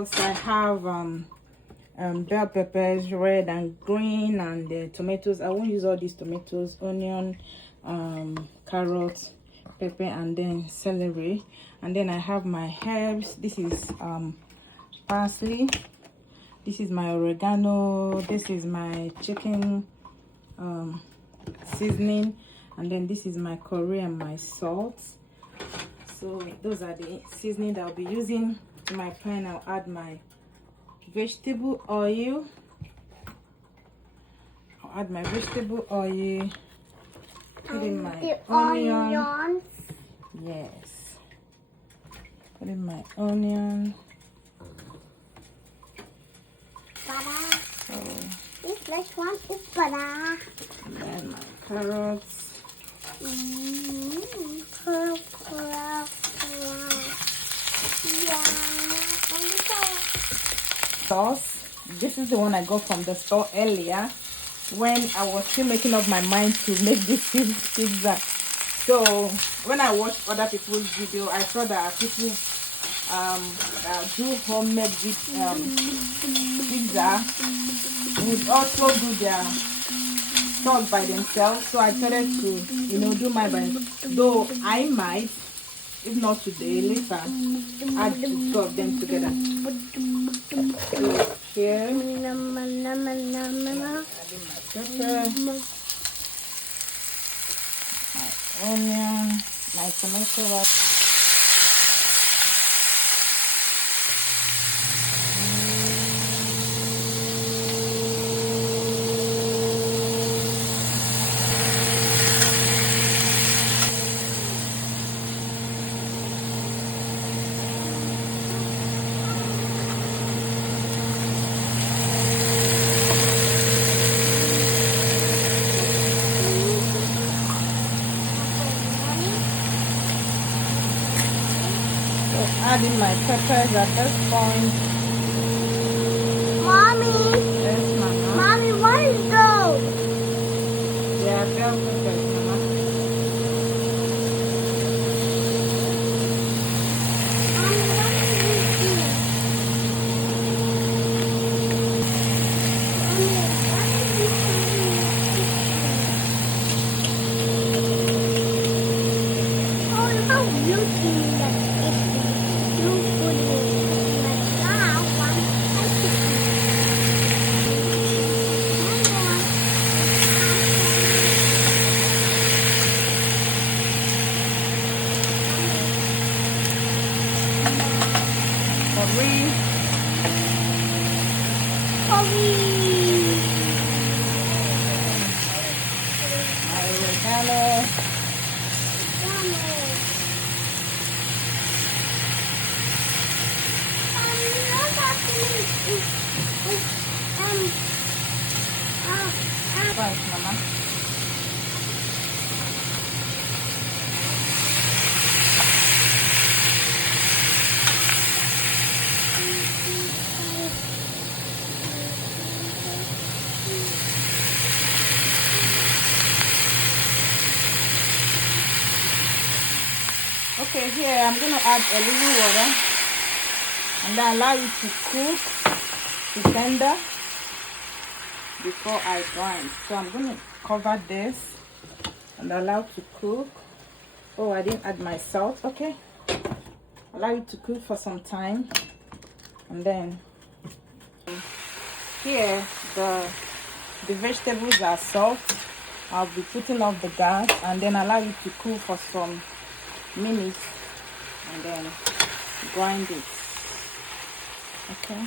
I have bell peppers, red and green, and the tomatoes. I won't use all these tomatoes, onion, carrots, pepper, and then celery. And then I have my herbs. This is parsley. This is my oregano. This is my chicken seasoning, and then this is my curry and my salt. So those are the seasoning that I'll be using. To my pan, I'll add my vegetable oil. I'll add my vegetable oil. Put in my onion. Yes. Put in my onion. So, this next one is butter. And then my carrots. Sauce. This is the one I got from the store earlier when I was still making up my mind to make this pizza. So when I watched other people's video, I saw that people do homemade pizza would also do their sauce by themselves. So I started to do my by, though I might, if not today, later, add the two of them together. So here, my pepper, my onion, my tomato. Adding my peppers at this point. Mommy. Yes, Mama. Mommy, what is those? They are bell peppers, Mama. Oh, how beautiful that is. Thanks, Mama. Okay, here I'm going to add a little water and then allow it to cook to tender before I grind. So I'm going to cover this and allow it to cook. Oh, I didn't add my salt. Okay, allow it to cook for some time, and then here the vegetables are soft. I'll be putting off the gas and then allow it to cool for some minutes and then grind it. Okay.